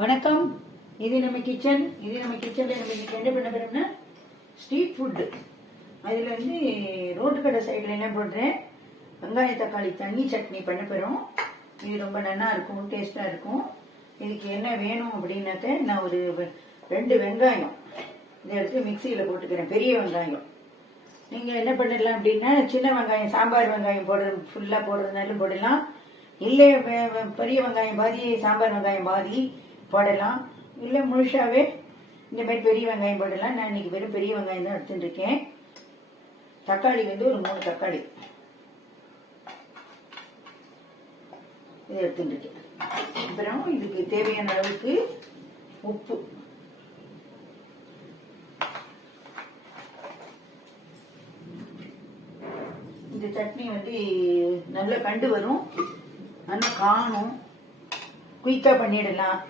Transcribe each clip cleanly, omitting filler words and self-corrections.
வணக்கம். இது நம்ம கிச்சன். நம்ம கிச்சனில் நம்ம இன்னைக்கு என்ன பண்ண போறோம்னா ஸ்ட்ரீட் ஃபுட்டு. அதில் வந்து ரோட்டு கடை சைடில் என்ன பண்ணுறேன், வெங்காய தக்காளி தண்ணி சட்னி பண்ண போகிறோம். இது ரொம்ப நல்லா இருக்கும், டேஸ்ட்டாக இருக்கும். இதுக்கு என்ன வேணும் அப்படின்னாக்க, நான் ஒரு 2 வெங்காயம் இதை எடுத்து மிக்சியில் போட்டுக்கிறேன், பெரிய வெங்காயம். நீங்கள் என்ன பண்ணிடலாம் அப்படின்னா, சின்ன வெங்காயம் சாம்பார் வெங்காயம் போடுறது ஃபுல்லாக போடுறதுனாலும் போடலாம், இல்லை பெரிய வெங்காயம் பாதி சாம்பார் வெங்காயம் பாதி போடலாம், இல்லை முழுசாவே இந்த மாதிரி பெரிய வெங்காயம் போடலாம். நான் இன்னைக்கு வெறும் பெரிய வெங்காயம் தான் எடுத்துட்டு இருக்கேன். தக்காளி வந்து ஒரு 3 தக்காளி இதை எடுத்துட்டு இருக்கேன். அப்புறம் இதுக்கு தேவையான அளவுக்கு உப்பு, இந்த சட்னி வந்து நல்லா கண்டு வரும், நல்லா காணும், குயிக்கா பண்ணிடலாம்.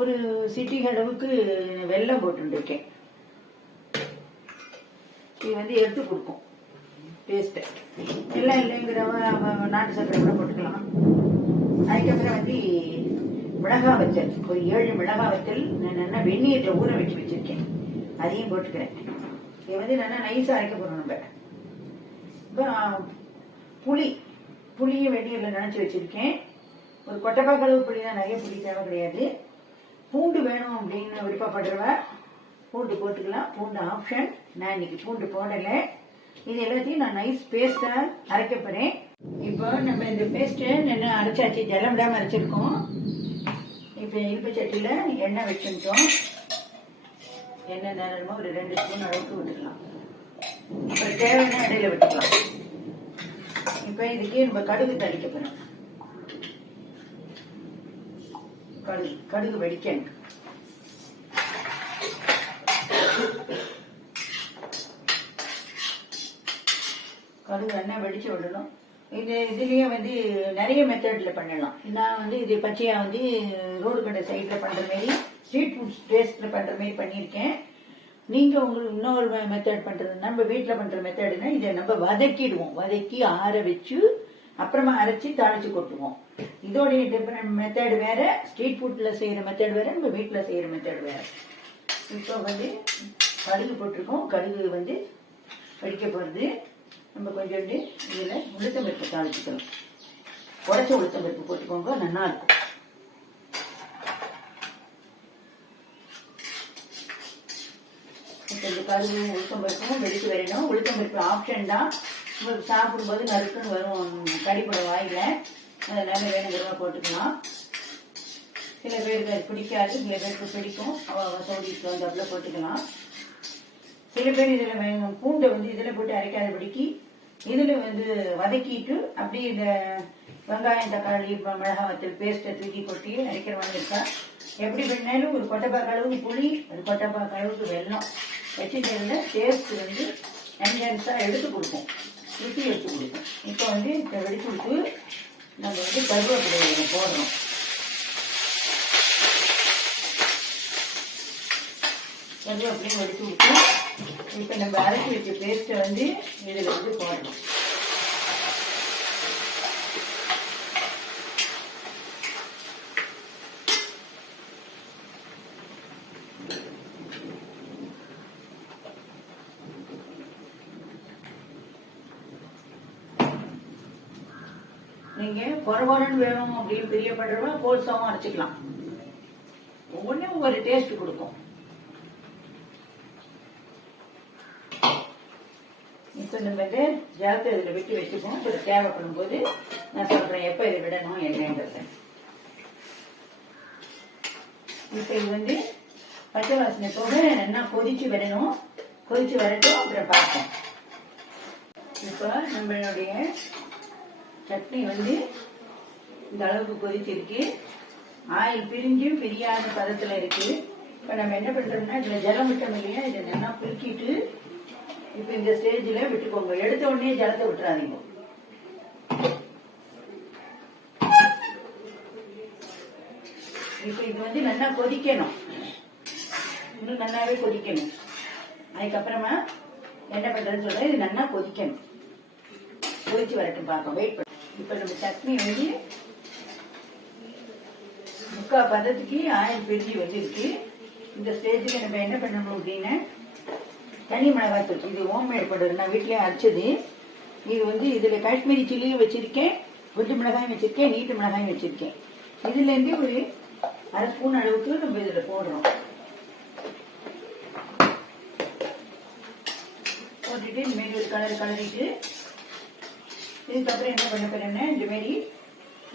ஒரு சிட்டிகை அளவுக்கு வெல்லம் போட்டுருக்கேன். இது வந்து எடுத்து கொடுக்கும் டேஸ்ட்டு. எல்லாம் இல்லைங்கிறவ நாட்டு சக்கரை கூட போட்டுக்கலாம். அதுக்கப்புறம் வந்து மிளகா வத்தல், ஒரு 7 மிளகா வத்தல் நான் நல்லா வெந்நீரில் ஊற வச்சு வச்சிருக்கேன், அதையும் போட்டுக்கிறேன். இது வந்து நல்லா நைஸாக அரைக்க போகிறோம் நம்ம. இப்போ புளியும் வெந்நீரில் நினச்சி வச்சிருக்கேன். ஒரு கொட்டைப்பாக்களவு புளி தான், நிறைய புளி தேவை கிடையாது. பூண்டு வேணும் அப்படின்னு விருப்பப்படுறவ பூண்டு போட்டுக்கலாம், பூண்டு ஆப்ஷன். நான் இன்னைக்கு பூண்டு போடலை. இது எல்லாத்தையும் நான் நைஸ் பேஸ்டாக அரைக்க போகிறேன். இப்போ நம்ம இந்த பேஸ்ட்டை நல்லா அரைச்சாச்சு, ஜலம் விடாமல் அரைச்சிருக்கோம். இப்போ இனிப்பு சட்டியில் எண்ணெய் வச்சுட்டோம். எண்ணெய் நேரமாக ஒரு 2 ஸ்பூன் அளவுக்கு விட்டுக்கலாம். அப்புறம் தேவையான இடையில விட்டுக்கலாம். இப்போ இதுக்கு நம்ம கடுகு தளிக்க போகிறோம். கடுகு வெடிக்கணும். கடுகு எண்ணெய் வெடிச்சு விடணும். இதுலயே வந்து நிறைய மெத்தட்ல பண்ணலாம். நான் வந்து இது பச்சையா வந்து ரோடு கடை சைட்ல பண்ற மாதிரி, ஸ்ட்ரீட் ஃபுட் டேஸ்ட்ல பண்ற மாதிரி பண்ணியிருக்கேன். நீங்க உங்களுக்கு இன்னொரு மெத்தட் பண்றது, நம்ம வீட்டுல பண்ற மெத்தடுன்னா இதை நம்ம வதக்கிடுவோம். வதக்கி ஆற வச்சு அப்புறமா அரைச்சி தாளிச்சு கொட்டுவோம். இதோடைய டிஃபரெண்ட் மெத்தட் வேற, ஸ்ட்ரீட் ஃபுட்ல செய்யற மெத்தட் வேற, நம்ம வீட்டுல செய்யற மெத்தட் வேற. இப்போ வந்து கடுகு போட்டிருக்கோம். கடுகு வந்து வெடிக்க போறது. நம்ம கொஞ்சோண்டு இதுல உளுத்தம்பருப்பு தாளிச்சுக்கணும். உடச்ச உளுத்தம்பருப்பு போட்டுக்கோங்க, நல்லா இருக்கும். இப்போ இந்த கடுகு உளுத்தம்பருப்பும் வெடிச்சு வரணும். உளுத்தம்பருப்பு ஆப்ஷன் தான், உங்களுக்கு சாப்பிடும்போது நறுக்குன்னு வரும் கறிப்பட வாயில, அதனால வேணுங்கிறவங்க போட்டுக்கலாம். சில பேருக்கு அது பிடிக்காது, சில பேருக்கு பிடிக்கும், சௌடிக்கு வந்தப்பல போட்டுக்கலாம். சில பேர் இதில் வேணும் பூண்டை வந்து இதில் போட்டு அரைக்காதபடிக்கு இதில் வந்து வதக்கிட்டு அப்படி இந்த வெங்காயம் தக்காளி மிளகா வத்தல் பேஸ்ட்டை தூக்கி கொட்டி அரைக்கிறவங்க இருக்கா. எப்படி பண்ணாலும் ஒரு கொட்டைப்பாக்கு அளவுக்கு புளி, ஒரு கொட்டைப்பாக்கு அளவுக்கு வெல்லம் வச்சுட்டு டேஸ்ட் வந்து என்ஹான்ஸாக எடுத்து கொடுக்கும், ருசி எடுத்து கொடுக்கும். இப்போ வந்து இப்போ வெடிச்சு கொடுத்து நம்ம வந்து கருவேப்பிலை போடுறோம். கருவேப்பிலையும் வெடிச்சு கொடுத்து இப்போ நம்ம அரைச்சி வச்ச பேஸ்ட்டை வந்து இதில் வந்து போடணும். நீங்க கொரகொரன்னு வேணும் அப்படின்னு பிரியப்படுறவங்க கோல்சாவும் அரைச்சிக்கலாம். ஒவ்வொன்றும் ஒவ்வொரு டேஸ்ட் கொடுக்கும். இப்போ நம்ம வந்து ஜலத்தை இதில் விட்டு வச்சுப்போம். இப்போ தேவைப்படும் போது நான் சொல்றேன் எப்போ இதை விடணும் என்னன்றது. இப்போ இது வந்து பச்சை வாசனை போக நல்லா கொதிச்சு விடணும். கொதிச்சு வரட்டும், அப்புறம் பார்ப்போம். இப்போ நம்மளுடைய சட்னி வந்து இந்த அளவுக்கு கொதிச்சிருக்கு. ஆயில் பிரிஞ்சும் பிரியாத பதத்தில் இருக்கு. இப்போ நம்ம என்ன பண்றோம்னா, இதில் ஜலம் விட்டோம் இல்லையா, இதை நல்லா குலுக்கிட்டு இப்போ இந்த ஸ்டேஜில் விட்டுக்கோங்க. எடுத்த உடனே ஜலத்தை விட்டுறாதீங்க. இப்போ இது வந்து நல்லா கொதிக்கணும், இன்னும் நல்லாவே கொதிக்கணும். அதுக்கப்புறமா என்ன பண்றதுன்னு சொல்றேன், இது நல்லா கொதிக்கணும். கொதிச்சு வரட்டும், பார்ப்போம், வெயிட் பண்ண. இப்போ நம்ம சட்னி வந்து முக்கால் பதத்துக்கு ஆயில் பிரிஞ்சு வந்துருக்கு. இந்த ஸ்டேஜுக்கு நம்ம என்ன பண்ணணும் அப்படின்னா தனி மிளகாய் தூள். இது ஹோம்மேட் பவுடர், நான் வீட்டிலே அரைச்சது. இது வந்து இதில் காஷ்மீரி சில்லியும் வச்சுருக்கேன், குண்டு மிளகாயும் வச்சுருக்கேன், நீட்டு மிளகாயும் வச்சுருக்கேன். இதுலேருந்து ஒரு அரை ஸ்பூன் அளவுக்கு நம்ம இதில் போடுறோம். போட்டுட்டு இந்தமாரி ஒரு கலரிட்டு இதுக்கப்புறம் என்ன பண்ண போறேன்னா இந்தமாரி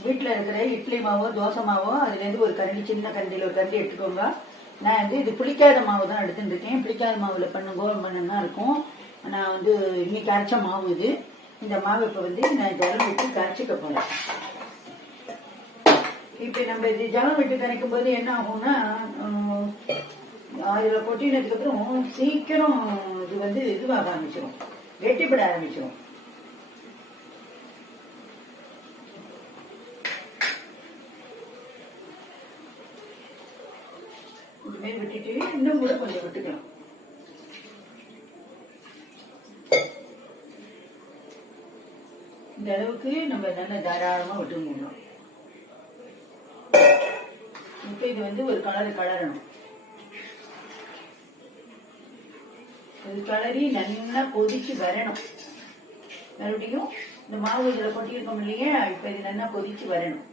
வீட்டில் இருக்கிற இட்லி மாவோ தோசை மாவோ அதுலேருந்து ஒரு கரண்டி, சின்ன கரண்டியில் ஒரு கரண்டி எடுத்துக்கோங்க. நான் வந்து இது புளிக்காத மாவு தான் எடுத்துட்டு இருக்கேன். புளிக்காத மாவில் பண்ணுன்னா இருக்கும். நான் வந்து இன்னைக்கு அரைச்ச மாவு இது. இந்த மாவு இப்போ வந்து நான் ஜலம் விட்டு கரைச்சிக்க போகிறேன். இப்போ நம்ம இது ஜலம் விட்டு கரைக்கும் போது என்ன ஆகும்னா அதில் கொட்டினதுக்கப்புறம் சீக்கிரம் இது வந்து இதுவாக ஆரம்பிச்சிடும், கெட்டிப்பட ஆரம்பிச்சிடும். இதுமாரி விட்டுட்டு இன்னும் கூட கொஞ்சம் விட்டுக்கலாம். இந்த அளவுக்கு நம்ம நல்லா தாராளமாக விட்டு முடியும். இப்போ இது வந்து ஒரு கலரணும். இது கலரி நல்லா கொதிச்சு வரணும். மறுபடியும் இந்த மாவு இதில் கொட்டியிருக்கோம் இல்லையா, இப்போ இது நல்லா கொதிச்சு வரணும்.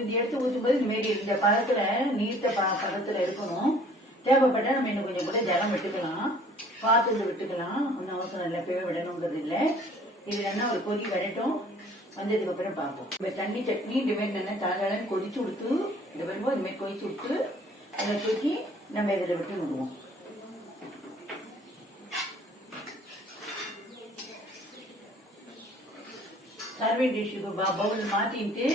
இது எடுத்து ஊற்றும்போது இந்தமாரி இந்த பதத்தில் நீர்த்த பதத்தில் இருக்கணும். தேவைப்பட்டால் நம்ம இன்னும் கொஞ்சம் கூட ஜலம் விட்டுக்கலாம், பார்த்து விட்டுக்கலாம். ஒன்றும் அவசரம் இல்லை, பேவை விடணுங்கிறது இல்லை. இது நல்லா ஒரு கொதி வரட்டும். வந்ததுக்கு அப்புறம் பார்ப்போம். இப்போ தண்ணி சட்னி இந்தமாரி நல்லா தலன்னு கொதிச்சு விட்டு இந்த வரும்போது இந்தமாரி கொதிச்சு விட்டு அதை தூக்கி நம்ம இதில் விட்டு விடுவோம். சர்விங் டிஷ்ஷுக்கு பவுல் மாற்றிட்டு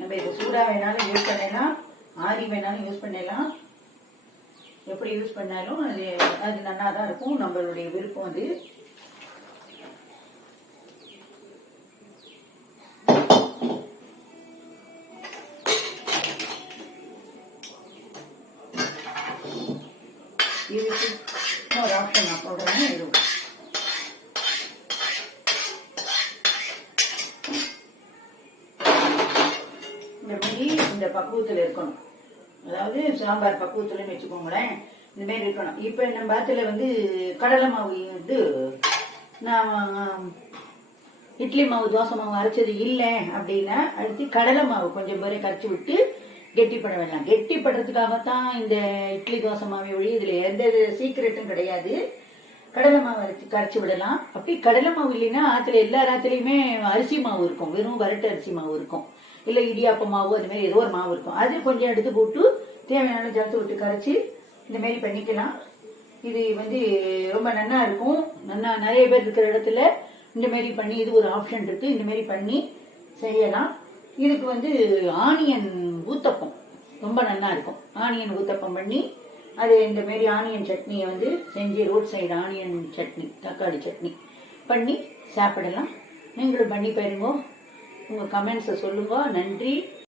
நம்ம இப்போ சூடாக வேணாலும் யூஸ் பண்ணலாம், ஆரி வேணாலும் யூஸ் பண்ணலாம். எப்படி யூஸ் பண்ணாலும் அது நல்லா தான் இருக்கும். நம்மளுடைய விருப்பம் அது. இதுக்கு ஒரு ஆப்ஷன் நான் போடுறேன். இருக்கும் இந்த பக்குவத்தில் இருக்கணும். அதாவது சாம்பார் பக்குவத்துலன்னு வச்சுக்கோங்களேன், இந்த மாதிரி இருக்கணும். இப்போ நம்ம பாத்துல வந்து கடலை மாவு வந்து நான் இட்லி மாவு தோசை மாவு அரைச்சது இல்லை அப்படின்னா அடுத்து கடலை மாவு கொஞ்சம் பேரை கரைச்சி விட்டு கெட்டிப்பட வேண்டாம். கெட்டிப்படுறதுக்காகத்தான் இந்த இட்லி தோசை மாவை ஒழி. இதில் எந்த சீக்கிரட்டும் கிடையாது. கடலை மாவு கரைச்சி விடலாம். அப்படி கடலை மாவு இல்லைன்னா ஆற்றுல எல்லா ஆற்றுலையுமே அரிசி மாவு இருக்கும், வெறும் வரட்டு அரிசி மாவு இருக்கும், இல்லை இடியாப்ப மாவு, அது மாதிரி ஏதோ ஒரு மாவு இருக்கும். அது கொஞ்சம் எடுத்து போட்டு தேவையான ஜலத்தை விட்டு கரைச்சி இந்த மாதிரி பண்ணிக்கலாம். இது வந்து ரொம்ப நல்லா இருக்கும். நல்லா நிறைய பேர் இருக்கிற இடத்துல இந்த மாதிரி பண்ணி, இது ஒரு ஆப்ஷன் இருக்கு, இந்த மாதிரி பண்ணி செய்யலாம். இதுக்கு வந்து ஆனியன் ஊத்தப்பம் ரொம்ப நல்லா இருக்கும். ஆனியன் ஊத்தப்பம் பண்ணி அது இந்த மாதிரி ஆனியன் சட்னியை வந்து செஞ்சு ரோட் சைடு ஆனியன் சட்னி, தக்காளி சட்னி பண்ணி சாப்பிடலாம். நீங்களும் பண்ணி பாருங்க. உங்கள் கமெண்ட்ஸை சொல்லுங்க. நன்றி.